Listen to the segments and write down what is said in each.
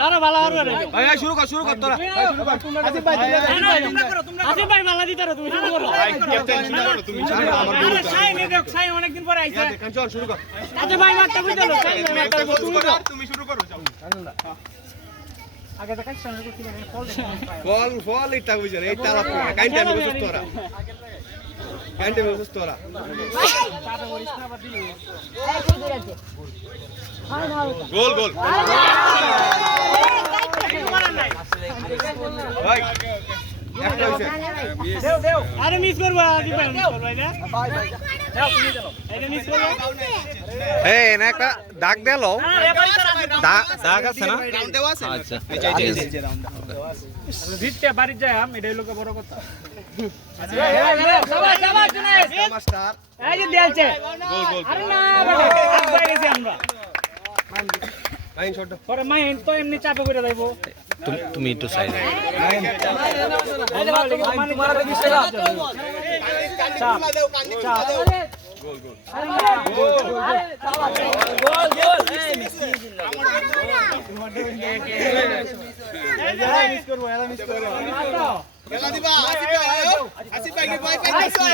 দাঁড়া ভালো আর ভাই শুরু কর তোরা আসিফ ভাই আসিফ ভাই ভালো দিতে তুমি শুরু করো ভাই ক্যাপ্টেন শুরু করো তুমি আমার বল শাইন দেখ শাইন অনেকদিন পরে আইছে চল শুরু কর আচ্ছা ভাই মারতে বুঝলো শাইন মারতে তুমি শুরু করো যাও আগে দেখাই সামনে করতে না ফল এটা বুঝে এই তালা কাইন্ডে আমি বসে তোরা কাইন্ডে বসে তোরা চাপে পড়িস না বাদ দিলি গোল ভাই একটা হইছে দেও আরে মিস করব আসিফ ভাই মিস করব না দাও তুমি চলো এটা মিস করব এই না একটা দাগ দিলো দাগ আছে না রাউন্ড দেওয়া আছে আচ্ছা জিততে বাড়ি যাই আম এটাই লোকে বড় কথা মাস্টার এই যে দেলছে গোল আরে না বেটা আগ বাইরে গেছি আমরা লাইন শট পরে মাইন তো এমনি চাপে করে যাইবো তুমি একটু সাইড তোমার দিছে চাপ চাপ গোল মিস করব এরা মিস করব খেলা দিবা আসিফ ভাই ভয় পাইতেছে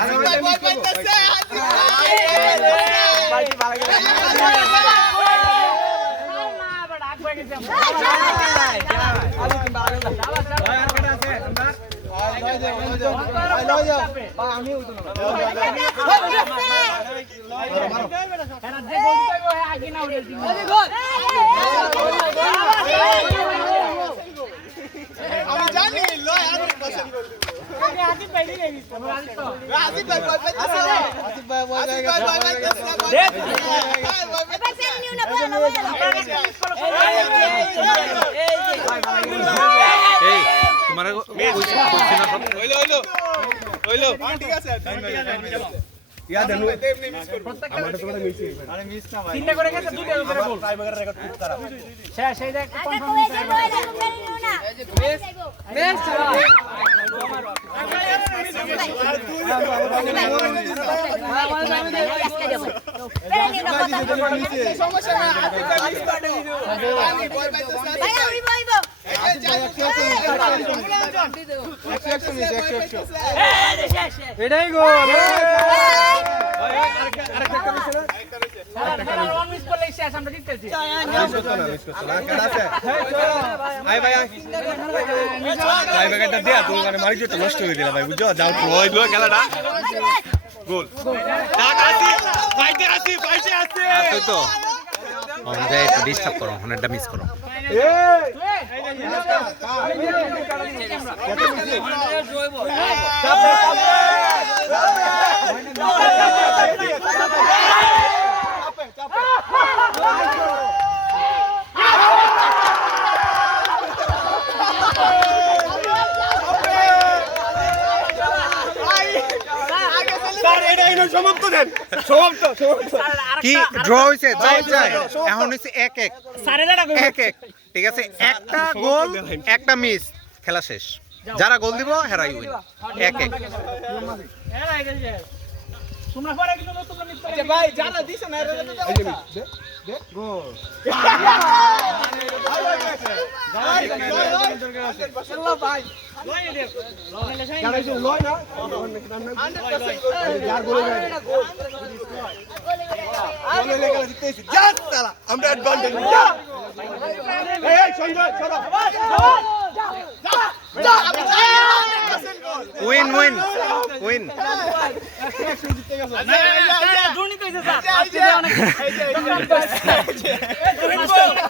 আসিফ ভাই ভয় পাইতেছে ভাই ভাই আমি জানি লয় আর পছন্দ করব আসিফ ভাই দিলে মিস করব আসিফ ভাই ভয় পাইতেছে আসিফ ভাই ভয় পাইতেছে এবার সেম নিউ না বলো এই তোমার হইলো ঠিক আছে ইয়া দেন এমনি মিস করব আমারটা তো মিস আরে মিস না ভাই তিনটা করে গেছে দুইটা করে গোল টাইব্রেকার রেকর্ড খুব খারাপ শেষ সেই দেখ আচ্ছা কনফার্ম কই যাবো এটা তুমি নিউ না বেশ সমস্যা না আমি ভয় পাইতেছি ভাই আমি বইবো এটাই গোল নষ্ট হয়ে দিলা ভাই বুঝছো যাও খেলাটা গোল আছে তো যাই একটু ডিস্টার্ব করো অনেকটা মিস করো কি ড্র হইছে এখন হইছে 1-1 ঠিক আছে একটা গোল একটা মিস খেলা শেষ যারা গোল দিব হেরাই উইন 1-1 তোমরা পরে কিন্তু তোমরা মিস করে ভাই জানা দিছ না গোল ভাই আমরা অ্যাডভান্টেজ উইন উইন উইন দুর্নীতি হয়েছে স্যার